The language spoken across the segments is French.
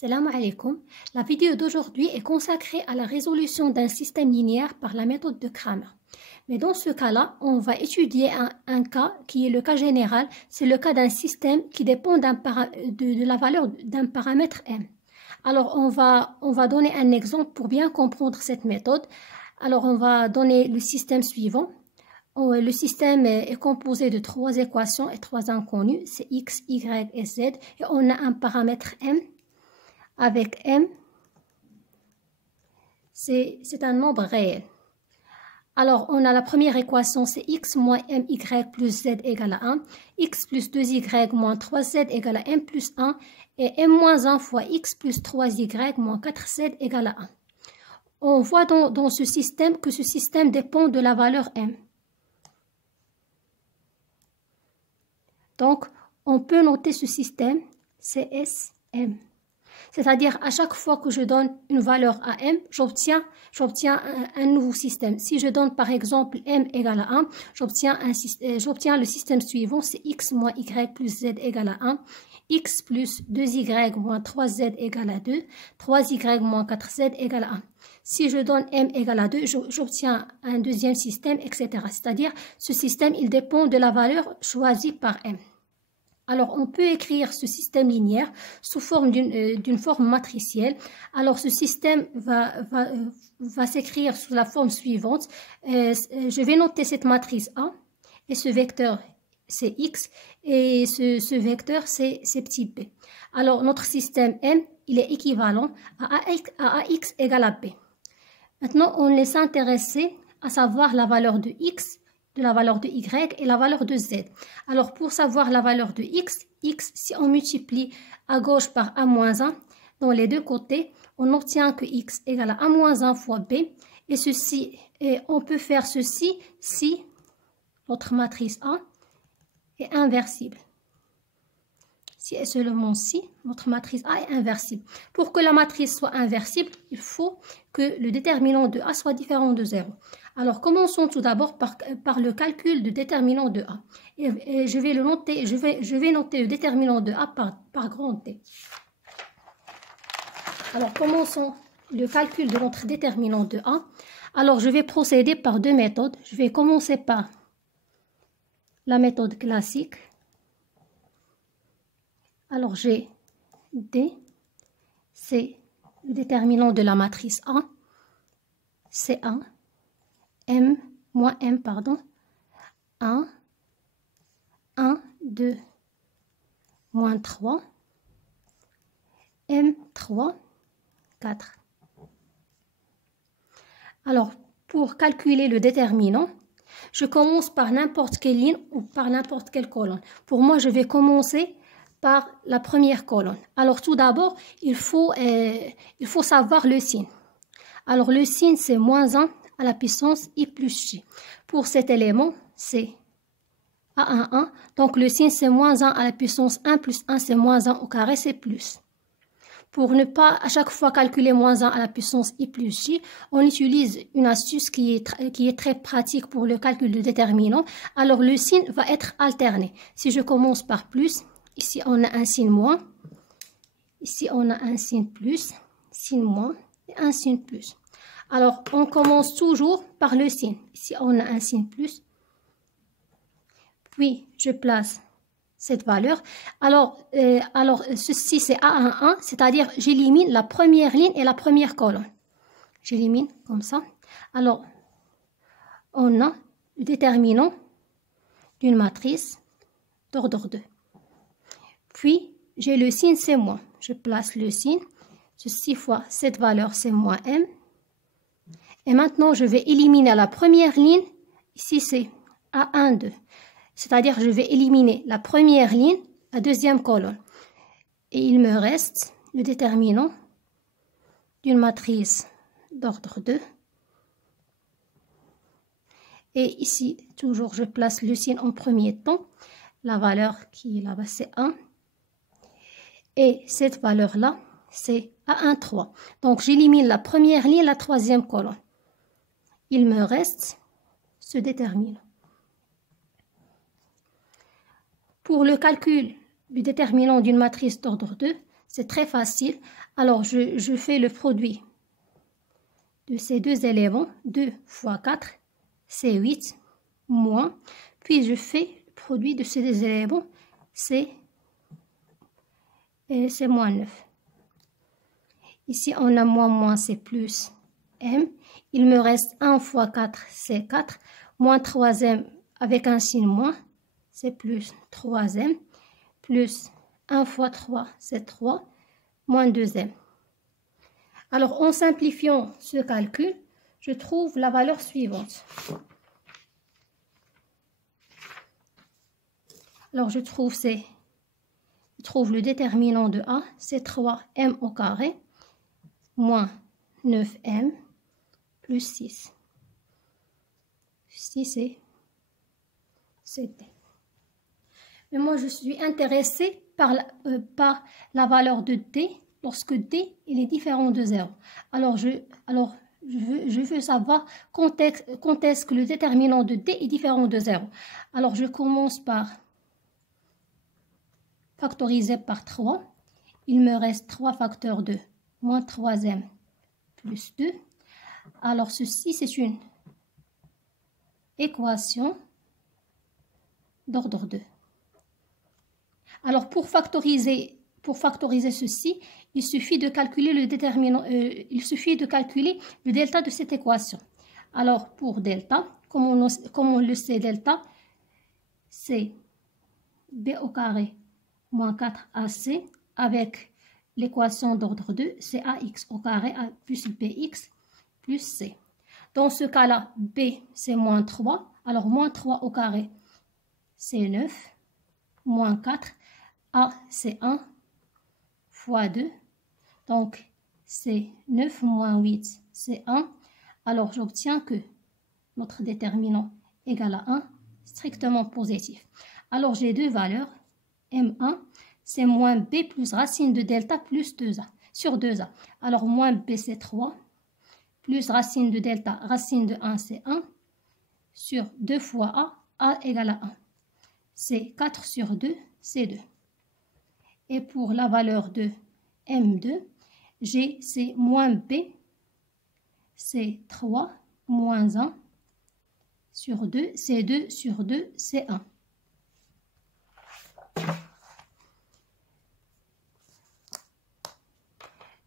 Salam alaikum. La vidéo d'aujourd'hui est consacrée à la résolution d'un système linéaire par la méthode de Cramer. Mais dans ce cas-là, on va étudier un cas qui est le cas général. C'est le cas d'un système qui dépend de la valeur d'un paramètre m. Alors, on va donner un exemple pour bien comprendre cette méthode. Alors, on va donner le système suivant. Le système est composé de trois équations et trois inconnues. C'est x, y et z. Et on a un paramètre m. Avec m, c'est un nombre réel. Alors, on a la première équation, c'est x moins my plus z égale à 1, x plus 2y moins 3z égale à m plus 1, et m moins 1 fois x plus 3y moins 4z égale à 1. On voit dans ce système que ce système dépend de la valeur m. Donc, on peut noter ce système CSM. C'est-à-dire, à chaque fois que je donne une valeur à m, j'obtiens un nouveau système. Si je donne par exemple m égale à 1, j'obtiens le système suivant, c'est x moins y plus z égale à 1, x plus 2y moins 3z égale à 2, 3y moins 4z égale à 1. Si je donne m égale à 2, j'obtiens un deuxième système, etc. C'est-à-dire, ce système, il dépend de la valeur choisie par m. Alors, on peut écrire ce système linéaire sous forme d'une forme matricielle. Alors, ce système va s'écrire sous la forme suivante. Je vais noter cette matrice A, et ce vecteur, c'est x, et ce vecteur, c'est petit b. Alors, notre système M, il est équivalent à AX égale à B. Maintenant, on laisse s'intéresser à savoir la valeur de x, de la valeur de y et la valeur de z. Alors, pour savoir la valeur de x, si on multiplie à gauche par a-1 dans les deux côtés, on obtient que x égale à a-1 fois b. Et on peut faire ceci si notre matrice A est inversible. Si et seulement si notre matrice A est inversible. Pour que la matrice soit inversible, il faut que le déterminant de A soit différent de 0. Alors, commençons tout d'abord par le calcul du déterminant de A. Et je vais noter le déterminant de A par grand T. Alors, commençons le calcul de notre déterminant de A. Alors, je vais procéder par deux méthodes. Je vais commencer par la méthode classique. Alors, j'ai D, c'est le déterminant de la matrice A, c'est 1, M, moins M, pardon, 1, 2, moins 3, M, 3, 4. Alors, pour calculer le déterminant, je commence par n'importe quelle ligne ou par n'importe quelle colonne. Pour moi, je vais commencer par la première colonne. Alors, tout d'abord, il faut savoir le signe. Alors, le signe, c'est moins 1 à la puissance i plus j. Pour cet élément, c'est a1. Donc, le signe, c'est moins 1 à la puissance 1 plus 1, c'est moins 1 au carré, c'est plus. Pour ne pas à chaque fois calculer moins 1 à la puissance i plus j, on utilise une astuce qui est très pratique pour le calcul du déterminant. Alors, le signe va être alterné. Si je commence par plus, ici, on a un signe moins. Ici, on a un signe plus, signe moins et un signe plus. Alors, on commence toujours par le signe. Ici, on a un signe plus. Puis, je place cette valeur. Alors ceci, c'est A11, c'est-à-dire j'élimine la première ligne et la première colonne. J'élimine comme ça. Alors, on a le déterminant d'une matrice d'ordre 2. Puis, j'ai le signe, c'est moins. Je place le signe. Ceci fois cette valeur, c'est moins m. Et maintenant, je vais éliminer la première ligne. Ici, c'est A1, 2. C'est-à-dire, je vais éliminer la première ligne, la deuxième colonne. Et il me reste le déterminant d'une matrice d'ordre 2. Et ici, toujours, je place le signe en premier temps. La valeur qui est là-bas, c'est 1. Et cette valeur-là, c'est A1, 3. Donc, j'élimine la première ligne, la troisième colonne. Il me reste ce déterminant. Pour le calcul du déterminant d'une matrice d'ordre 2, c'est très facile. Alors, je fais le produit de ces deux éléments. 2 fois 4, c'est 8, moins. Puis, je fais le produit de ces deux éléments, c'est moins 9. Ici, on a moins, c'est plus m. Il me reste 1 fois 4, c'est 4. Moins 3m avec un signe moins, c'est plus 3m. Plus 1 fois 3, c'est 3. Moins 2m. Alors, en simplifiant ce calcul, je trouve la valeur suivante. Alors, je trouve le déterminant de A, c'est 3m au carré, moins 9m, plus 6. 6 c'est D. Mais moi, je suis intéressée par la valeur de D lorsque D il est différent de 0. Alors, je veux savoir quand est-ce que le déterminant de D est différent de 0. Alors, je commence par factoriser par 3. Il me reste 3 facteurs de moins 3m plus 2. Alors, ceci, c'est une équation d'ordre 2. Alors, pour factoriser ceci, il suffit de calculer le déterminant, il suffit de calculer le delta de cette équation. Alors, pour delta, comme on le sait, delta, c'est b au carré moins 4ac avec l'équation d'ordre 2, c'est ax au carré plus bx plus c. Dans ce cas-là, b, c'est moins 3. Alors, moins 3 au carré, c'est 9. Moins 4. A, c'est 1 fois 2. Donc, c'est 9 moins 8, c'est 1. Alors, j'obtiens que notre déterminant égale à 1, strictement positif. Alors, j'ai deux valeurs. M1, c'est moins B plus racine de delta plus 2A, sur 2A. Alors, moins B, c'est 3, plus racine de delta, racine de 1, c'est 1, sur 2 fois A égale à 1. C'est 4 sur 2, c'est 2. Et pour la valeur de M2, G, c'est moins B, c'est 3, moins 1, sur 2, c'est 2 sur 2, c'est 1.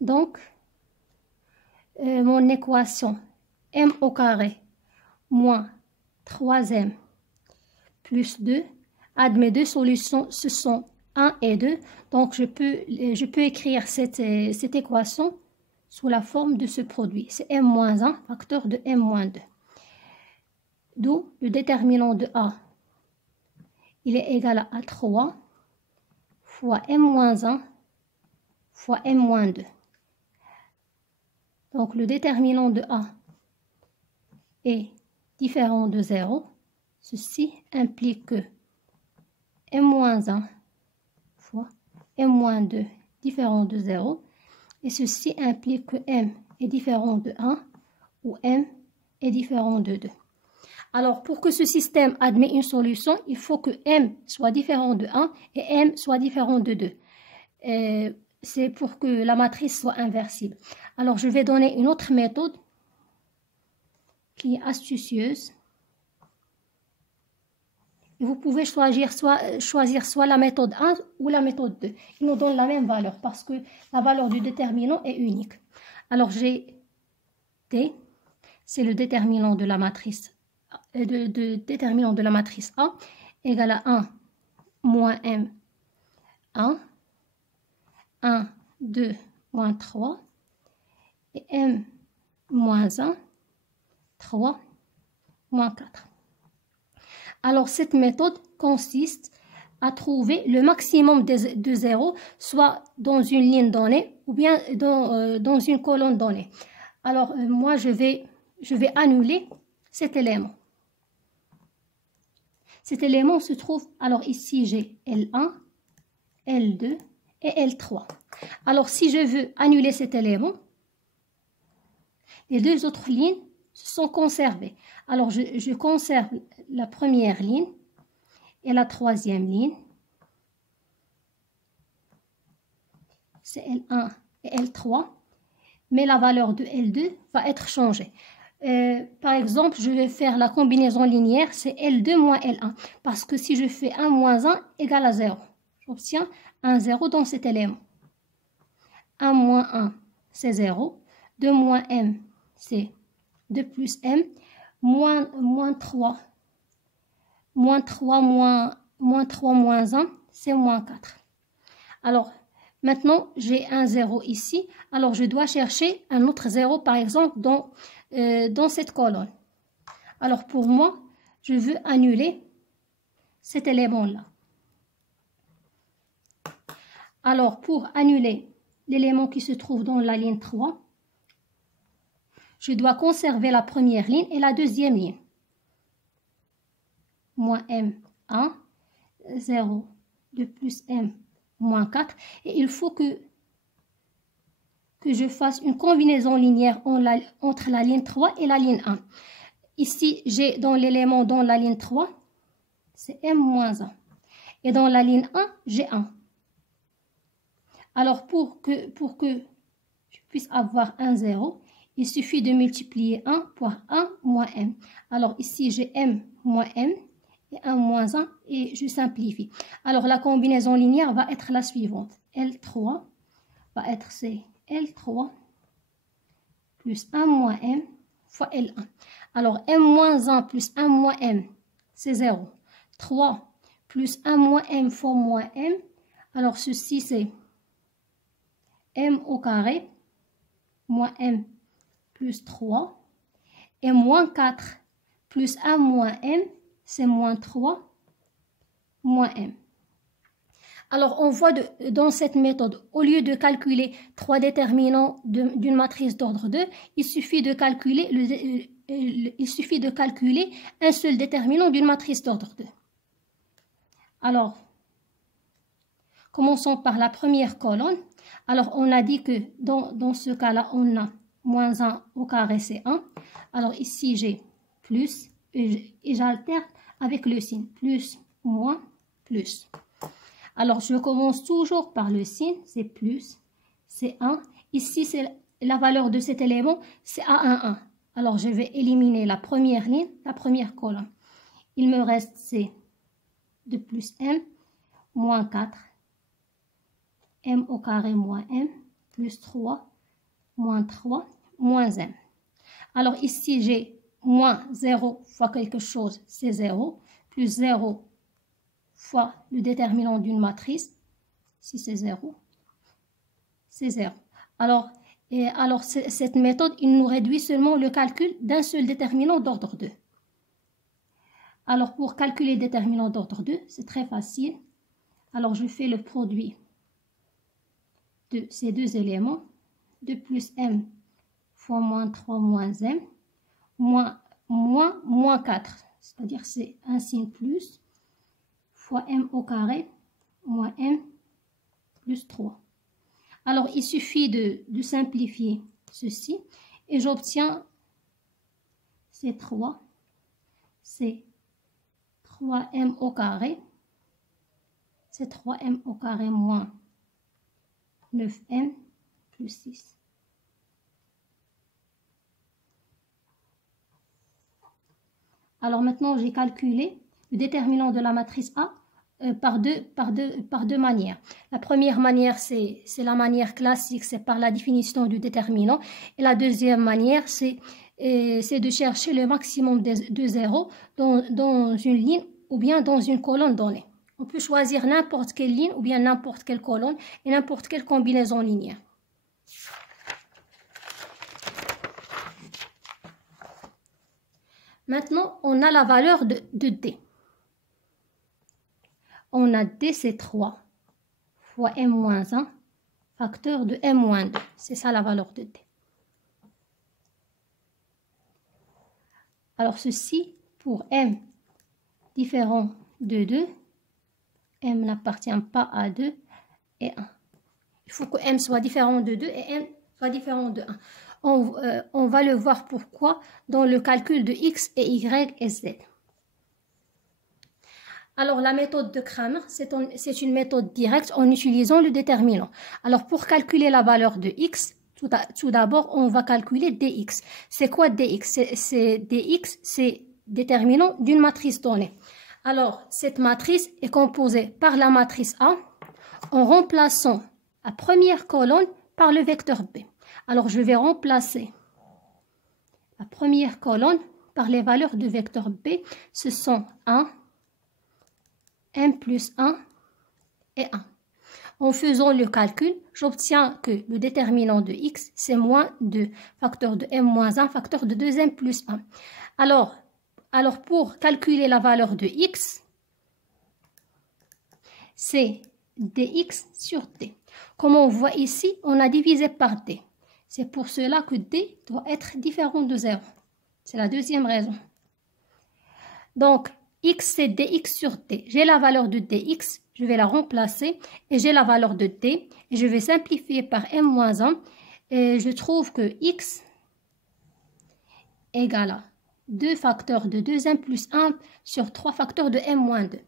Donc, mon équation m au carré moins 3m plus 2, mes deux solutions, ce sont 1 et 2. Donc, je peux écrire cette équation sous la forme de ce produit. C'est m-1, facteur de m-2. D'où le déterminant de A, il est égal à 3 fois m-1 fois m-2. Donc, le déterminant de A est différent de 0. Ceci implique que m-1 fois m-2 différent de 0. Et ceci implique que m est différent de 1 ou m est différent de 2. Alors, pour que ce système admette une solution, il faut que m soit différent de 1 et m soit différent de 2. C'est pour que la matrice soit inversible. Alors, je vais donner une autre méthode qui est astucieuse. Vous pouvez choisir soit la méthode 1 ou la méthode 2. Ils nous donnent la même valeur parce que la valeur du déterminant est unique. Alors, j'ai D, c'est le déterminant de la matrice déterminant de la matrice A égale à 1 moins M 1, 2, moins 3, et M moins 1, 3, moins 4. Alors, cette méthode consiste à trouver le maximum de 0, soit dans une ligne donnée ou bien dans une colonne donnée. Alors, moi, je vais annuler cet élément. Cet élément se trouve, alors ici, j'ai L1, L2 et L3. Alors, si je veux annuler cet élément, les deux autres lignes sont conservées. Alors, je conserve la première ligne et la troisième ligne. C'est L1, et L3, mais la valeur de L2 va être changée. Par exemple, je vais faire la combinaison linéaire, c'est L2 moins L1, parce que si je fais 1 moins 1 égale à 0, j'obtiens un 0 dans cet élément. 1 moins 1, c'est 0. 2 moins m, c'est 2 plus m. Moins 3, moins 3 moins 1, c'est moins 4. Alors, maintenant, j'ai un 0 ici. Alors, je dois chercher un autre 0, par exemple, dans cette colonne. Alors, pour moi, je veux annuler cet élément-là. Alors, pour annuler l'élément qui se trouve dans la ligne 3, je dois conserver la première ligne et la deuxième ligne. Moins m, 1, 0, 2 plus m, moins 4. Et il faut que je fasse une combinaison linéaire entre la ligne 3 et la ligne 1. Ici, j'ai dans l'élément dans la ligne 3, c'est m moins 1. Et dans la ligne 1, j'ai 1. Alors, pour que je puisse avoir un 0, il suffit de multiplier 1 par 1 moins m. Alors, ici, j'ai m moins m et 1 moins 1 et je simplifie. Alors, la combinaison linéaire va être la suivante. L3 va être c'est L3 plus 1 moins m fois L1. Alors, m moins 1 plus 1 moins m, c'est 0. 3 plus 1 moins m fois moins m. Alors, ceci, c'est m au carré moins m plus 3. Et moins 4 plus 1 moins m, c'est moins 3 moins m. Alors, on voit dans cette méthode, au lieu de calculer 3 déterminants d'une matrice d'ordre 2, il suffit de calculer un seul déterminant d'une matrice d'ordre 2. Alors, commençons par la première colonne. Alors, on a dit que dans ce cas-là, on a moins 1 au carré, c'est 1. Alors, ici, j'ai plus et j'alterne avec le signe. Plus, moins, plus. Alors, je commence toujours par le signe, c'est plus, c'est 1. Ici, c'est la valeur de cet élément, c'est A1, 1. Alors, je vais éliminer la première ligne, la première colonne. Il me reste, c'est 2 plus m, moins 4, m au carré moins m, plus 3, moins 3, moins m. Alors, ici, j'ai moins 0 fois quelque chose, c'est 0, plus 0 fois le déterminant d'une matrice, si c'est 0, c'est 0. Alors cette méthode, il nous réduit seulement le calcul d'un seul déterminant d'ordre 2. Alors, pour calculer le déterminant d'ordre 2, c'est très facile. Alors, je fais le produit de ces deux éléments, 2 plus m fois moins 3 moins m, moins 4, c'est-à-dire c'est un signe plus, fois m au carré, moins m plus 3. Alors, il suffit de simplifier ceci et j'obtiens c'est 3, c'est 3m au carré, c'est 3m au carré moins 9m plus 6. Alors maintenant, j'ai calculé le déterminant de la matrice A par deux manières. La première manière, c'est la manière classique, c'est par la définition du déterminant. Et la deuxième manière, c'est de chercher le maximum de zéros dans une ligne ou bien dans une colonne donnée. On peut choisir n'importe quelle ligne ou bien n'importe quelle colonne et n'importe quelle combinaison linéaire. Maintenant, on a la valeur de D. On a D, c'est 3 fois m-1 facteur de m-2. C'est ça la valeur de D. Alors ceci, pour m différent de 2, m n'appartient pas à 2 et 1. Il faut que m soit différent de 2 et m soit différent de 1. On va le voir pourquoi dans le calcul de x et y et z. Alors, la méthode de Cramer, c'est une méthode directe en utilisant le déterminant. Alors, pour calculer la valeur de x, tout d'abord, on va calculer dx. C'est quoi dx? Dx, c'est déterminant d'une matrice donnée. Alors, cette matrice est composée par la matrice A en remplaçant la première colonne par le vecteur B. Alors, je vais remplacer la première colonne par les valeurs de vecteur B. Ce sont 1, m plus 1 et 1. En faisant le calcul, j'obtiens que le déterminant de x, c'est moins 2, facteur de m moins 1, facteur de 2m plus 1. Alors pour calculer la valeur de x, c'est dx sur d. Comme on voit ici, on a divisé par d. C'est pour cela que d doit être différent de 0. C'est la deuxième raison. Donc, x c'est dx sur d. J'ai la valeur de dx, je vais la remplacer et j'ai la valeur de d et je vais simplifier par m moins 1 et je trouve que x égale à 2 facteurs de 2m plus 1 sur 3 facteurs de m moins 2.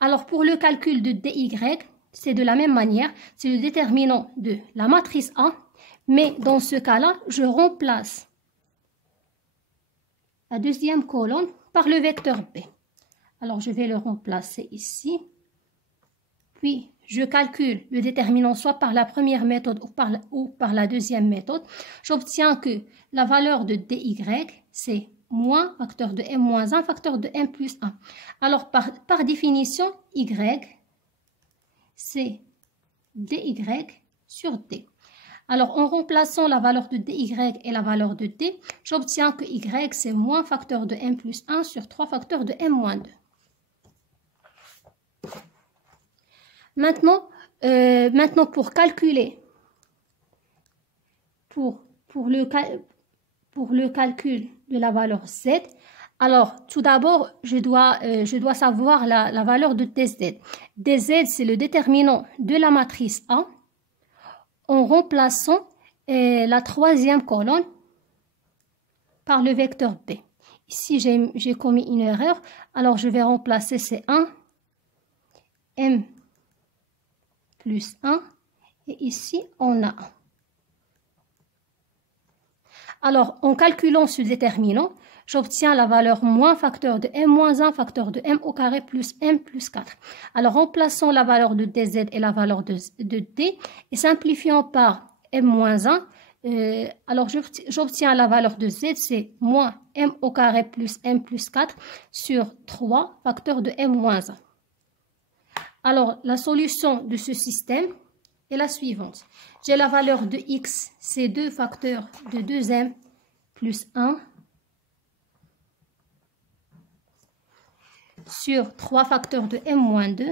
Alors pour le calcul de dy, c'est de la même manière, c'est le déterminant de la matrice A, mais dans ce cas-là, je remplace la deuxième colonne par le vecteur B. Alors, je vais le remplacer ici. Puis, je calcule le déterminant soit par la première méthode ou par la deuxième méthode. J'obtiens que la valeur de dy, c'est moins facteur de m moins 1, facteur de m plus 1. Alors, par définition, y, c'est dy sur d. Alors, en remplaçant la valeur de dy et la valeur de d, j'obtiens que y, c'est moins facteur de m plus 1 sur 3 facteurs de m moins 2. Maintenant, pour calculer, pour le calcul de la valeur z, alors tout d'abord, je dois savoir la valeur de dz. dz, c'est le déterminant de la matrice A en remplaçant la troisième colonne par le vecteur B. Ici, j'ai commis une erreur, alors je vais remplacer ces 1, m plus 1, et ici, on a 1. Alors, en calculant ce déterminant, j'obtiens la valeur moins facteur de m moins 1, facteur de m au carré plus m plus 4. Alors, remplaçons la valeur de dz et la valeur de d, et simplifiant par m moins 1, alors j'obtiens la valeur de z, c'est moins m au carré plus m plus 4 sur 3 facteur de m moins 1. Alors, la solution de ce système est la suivante. J'ai la valeur de x, c'est 2 facteurs de 2m plus 1 sur 3 facteurs de m moins 2.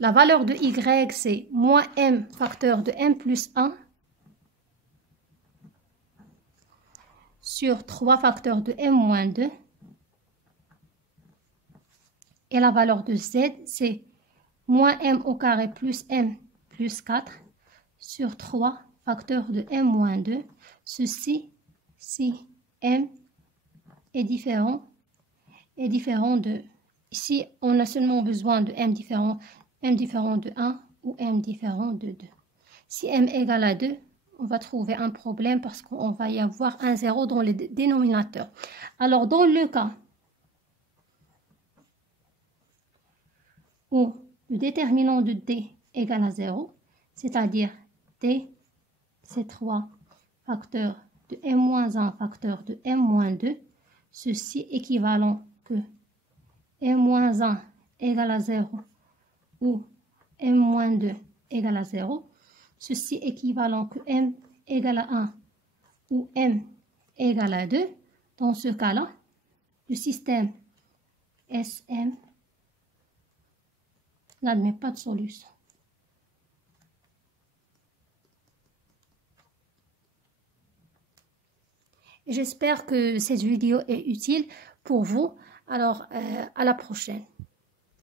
La valeur de y, c'est moins m facteur de m plus 1 sur 3 facteurs de m moins 2. Et la valeur de z, c'est moins m au carré plus m plus 4 sur 3 facteurs de m moins 2. Ceci, si m est différent de... Ici, on a seulement besoin de m différent de 1 ou m différent de 2. Si m égale à 2, on va trouver un problème parce qu'on va y avoir un 0 dans le dénominateur. Alors, dans le cas où le déterminant de d égale à 0, c'est-à-dire d, c'est 3 facteurs de m-1 facteur de m-2, ceci équivalent que m-1 égale à 0 ou m-2 égale à 0, ceci équivalent que m égale à 1 ou m égale à 2. Dans ce cas-là, le système SM n'admet pas de solution. J'espère que cette vidéo est utile pour vous. Alors, à la prochaine.